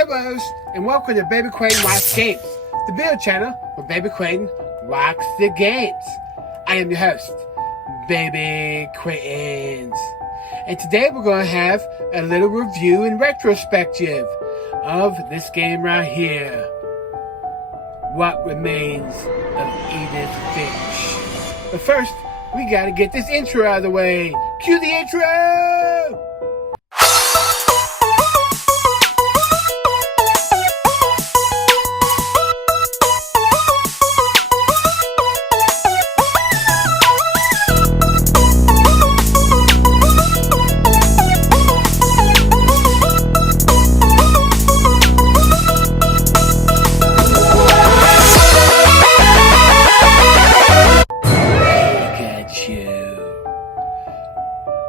Hello, and welcome to Baby Quayton Rocks Games, the video channel where Baby Quayton rocks the games. I am your host, Baby Quayton. And today we're going to have a little review and retrospective of this game right here. What Remains of Edith Finch. But first, we gotta get this intro out of the way. Cue the intro!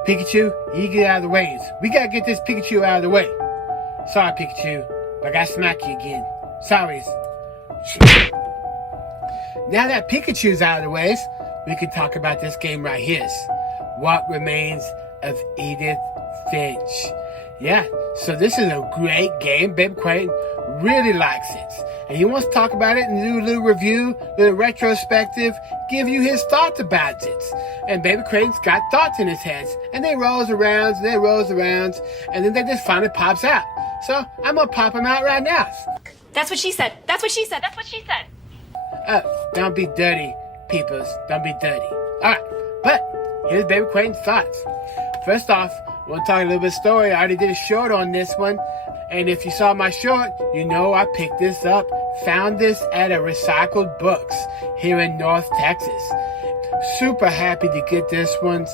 Pikachu, you get out of the way. We gotta get this Pikachu out of the way. Sorry, Pikachu, but I gotta smack you again. Sorry. Now that Pikachu's out of the way, we can talk about this game right here. What Remains of Edith Finch. Yeah, so this is a great game. Baby Quayton really likes it. And he wants to talk about it and do a little review, little retrospective, give you his thoughts about it. And Baby Quayton's got thoughts in his head. And they rolls around, and they rolls around, and then they just finally pops out. So I'm gonna pop him out right now. That's what she said. That's what she said. That's what she said. Don't be dirty, peoples. Don't be dirty. Alright, but here's Baby Quayton's thoughts. First off, I want to talk a little bit of story. I already did a short on this one. And if you saw my short, you know I picked this up. Found this at a Recycled Books here in North Texas. Super happy to get this one.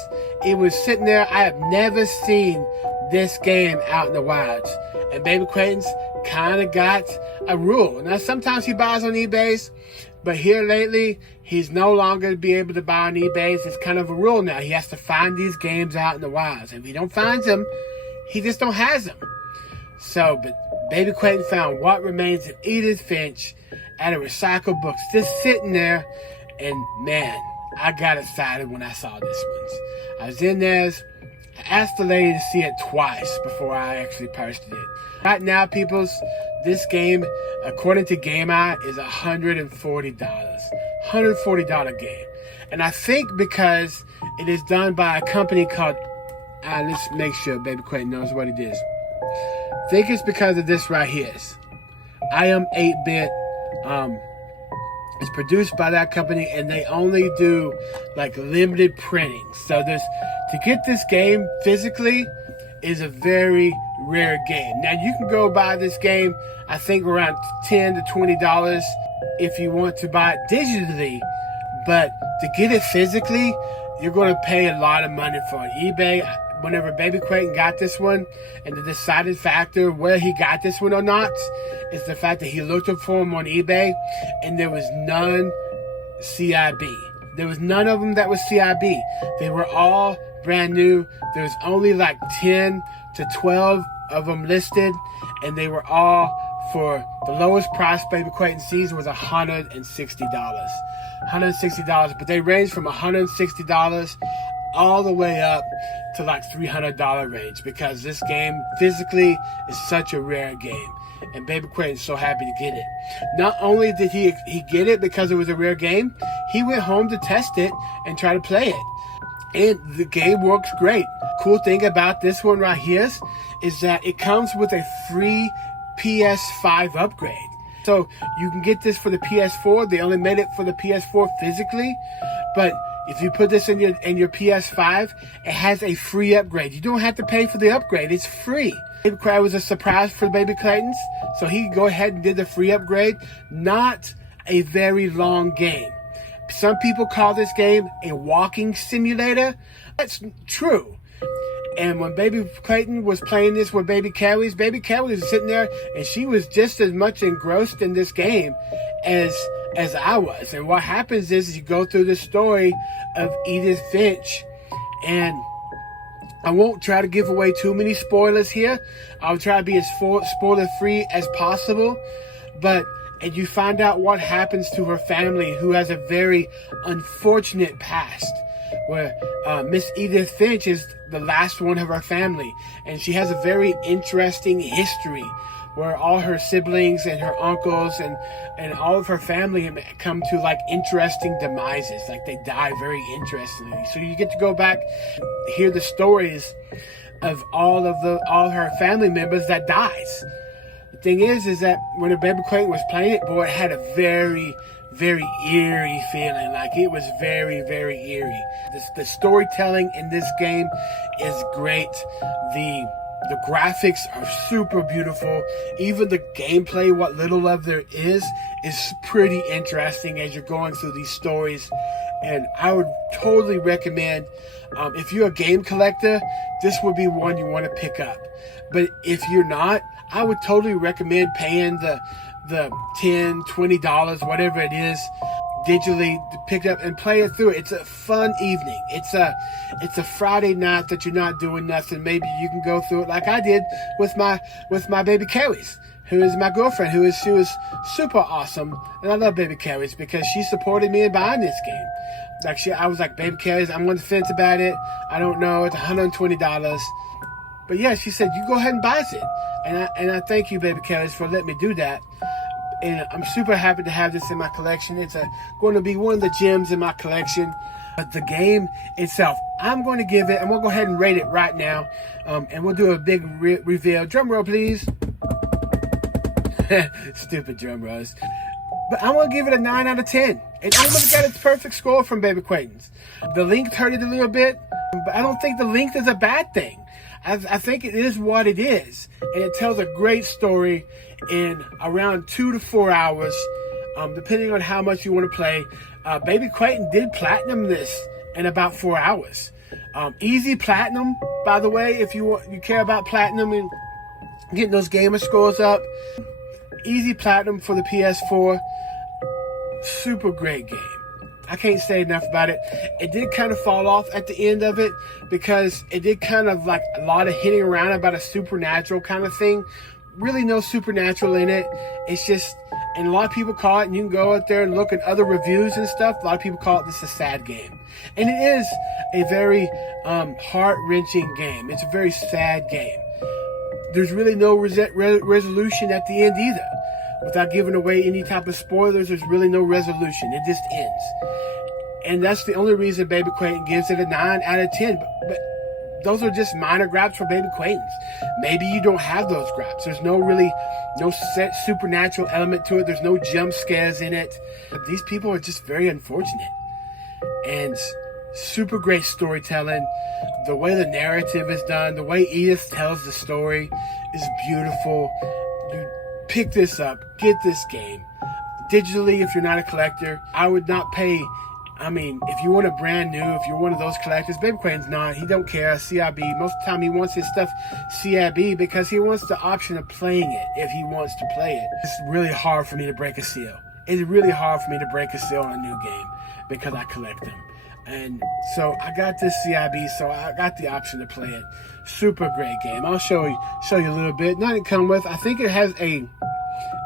It was sitting there. I have never seen this game out in the wilds. And Baby Quayton's kind of got a rule. Now, sometimes he buys on eBay, but here lately, he's no longer to be able to buy on eBay. It's kind of a rule now. He has to find these games out in the wilds. If he don't find them, he just don't has them. So, but Baby Quayton found What Remains of Edith Finch at a Recycled Books, just sitting there, and man, I got excited when I saw this one. I was in there, I asked the lady to see it twice before I actually purchased it. Right now, peoples, this game, according to Game Eye, is $140. $140 game. And I think because it is done by a company called, let's make sure Baby Quayton knows what it is. I think it's because of this right here. I Am 8-Bit. It's produced by that company, and they only do like limited printing. So to get this game physically is a very rare game. Now you can go buy this game, I think around $10 to $20 if you want to buy it digitally, but to get it physically, you're going to pay a lot of money for it. eBay. Whenever Baby Quayton got this one, and the deciding factor where he got this one or not is the fact that he looked up for them on eBay, and there was none CIB. There was none of them that was CIB. They were all brand new. There was only like 10 to 12 of them listed, and they were all for the lowest price Baby Quayton sees was $160. $160, but they range from $160 all the way up to like $300 range, because this game physically is such a rare game, and Baby Quayton's so happy to get it. Not only did he get it because it was a rare game, he went home to test it and try to play it, and the game works great. Cool thing about this one right here is that it comes with a free PS5 upgrade. So you can get this for the PS4. They only made it for the PS4 physically, but if you put this in your PS5, it has a free upgrade. You don't have to pay for the upgrade. It's free. It was a surprise for Baby Quayton's, so he go ahead and did the free upgrade. Not a very long game. Some people call this game a walking simulator. That's true. And when Baby Quayton was playing this with Baby Kelly was sitting there, and she was just as much engrossed in this game as I was. And what happens is you go through the story of Edith Finch, and I won't try to give away too many spoilers here. I'll try to be as spoiler free as possible, and you find out what happens to her family, who has a very unfortunate past, where Miss Edith Finch is the last one of her family, and she has a very interesting history where all her siblings and her uncles and all of her family come to like interesting demises. Like they die very interestingly. So you get to go back, hear the stories of all her family members that dies. The thing is that when Baby Clayton was playing it, boy, it had a very, very eerie feeling. Like it was very, very eerie. The storytelling in this game is great. The graphics are super beautiful. Even the gameplay, what little of there is pretty interesting as you're going through these stories. And I would totally recommend, if you're a game collector, this would be one you want to pick up. But if you're not, I would totally recommend paying the $10, $20, whatever it is, digitally to pick up and play it through. It's a fun evening. It's a Friday night that you're not doing nothing. Maybe you can go through it like I did with my baby Carries, who is my girlfriend, she was super awesome. And I love baby Carries because she supported me in buying this game. I was like, baby Carries, I'm on the fence about it. I don't know. It's $120. But yeah, she said, you go ahead and buy it. And I thank you, baby Carries, for letting me do that. And I'm super happy to have this in my collection. It's going to be one of the gems in my collection. But the game itself, I'm going to go ahead and rate it right now. And we'll do a big reveal. Drum roll, please. Stupid drum rolls. But I'm going to give it a 9 out of 10. It almost got its perfect score from Baby Clayton's. The length hurt it a little bit, but I don't think the length is a bad thing. I think it is what it is. And it tells a great story in around 2 to 4 hours, depending on how much you want to play. Baby Clayton did platinum this in about 4 hours. Easy platinum, by the way, if you care about platinum and getting those gamer scores up. Easy platinum for the PS4. Super great game. I can't say enough about it. It did kind of fall off at the end of it because it did kind of like a lot of hitting around about a supernatural kind of thing. Really no supernatural in it. It's just, and a lot of people call it, and you can go out there and look at other reviews and stuff. A lot of people call it this a sad game. And it is a very heart-wrenching game. It's a very sad game. There's really no resolution at the end either. Without giving away any type of spoilers, there's really no resolution. It just ends. And that's the only reason Baby Clayton gives it a 9 out of 10. But those are just minor gripes for Baby Clayton's. Maybe you don't have those gripes. There's no set supernatural element to it. There's no jump scares in it. But these people are just very unfortunate. And super great storytelling. The way the narrative is done, the way Edith tells the story is beautiful. You pick this up, get this game. Digitally, if you're not a collector, I would not pay. I mean, if you want a brand new, if you're one of those collectors, Baby Clayton's not. He don't care. CIB. Most of the time he wants his stuff CIB because he wants the option of playing it if he wants to play it. It's really hard for me to break a seal. It's really hard for me to break a seal on a new game because I collect them. And so I got this CIB, so I got the option to play it. Super great game. I'll show you a little bit. Not it come with. I think it has a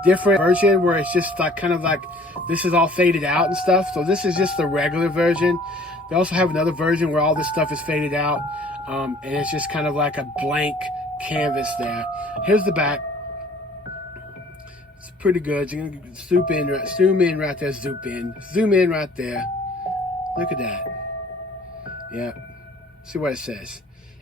different version where it's just like kind of like this is all faded out and stuff. So this is just the regular version. They also have another version where all this stuff is faded out, and it's just kind of like a blank canvas there. Here's the back. It's pretty good. You can zoom in right there. Zoom in right there. Look at that. Yeah. See what it says.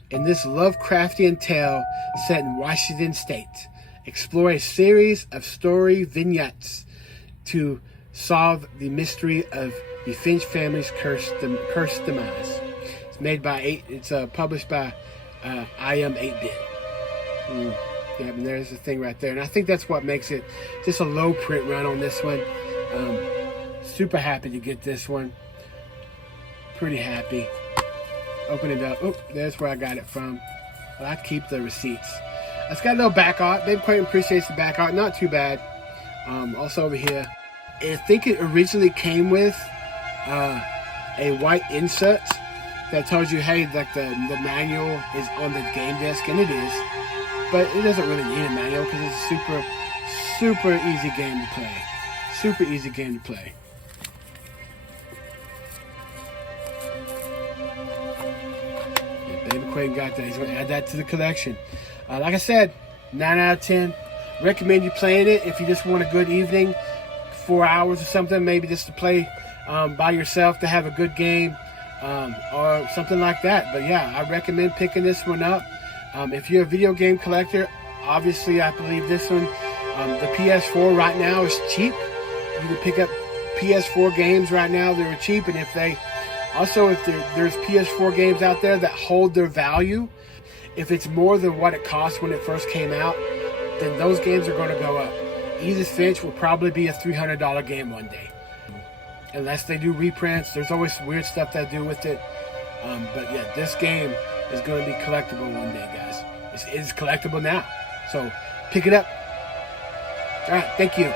In this Lovecraftian tale set in Washington State, explore a series of story vignettes to solve the mystery of the Finch family's cursed demise. It's published by I Am 8-Bit. Yeah, and there's the thing right there. And I think that's what makes it just a low print run on this one. Super happy to get this one. Pretty happy. Open it up. Oh, there's where I got it from. Well, I keep the receipts. It's got a little back art. Baby Clayton appreciates the back art. Not too bad. Also over here. I think it originally came with a white insert that tells you, hey, like the manual is on the game disc, and it is. But it doesn't really need a manual because it's a super easy game to play. Super easy game to play. Baby Clayton got that. He's going to add that to the collection. Like I said, 9 out of 10. recommend you playing it if you just want a good evening, 4 hours or something, maybe just to play by yourself to have a good game, or something like that. But yeah, I recommend picking this one up. If you're a video game collector, obviously I believe this one, the PS4 right now is cheap. You can pick up PS4 games right now, they're cheap. And if there's PS4 games out there that hold their value, if it's more than what it cost when it first came out, then those games are going to go up. Edith Finch will probably be a $300 game one day, unless they do reprints. There's always weird stuff they do with it, but yeah, this game is going to be collectible one day, guys. It's collectible now, so pick it up. All right, thank you.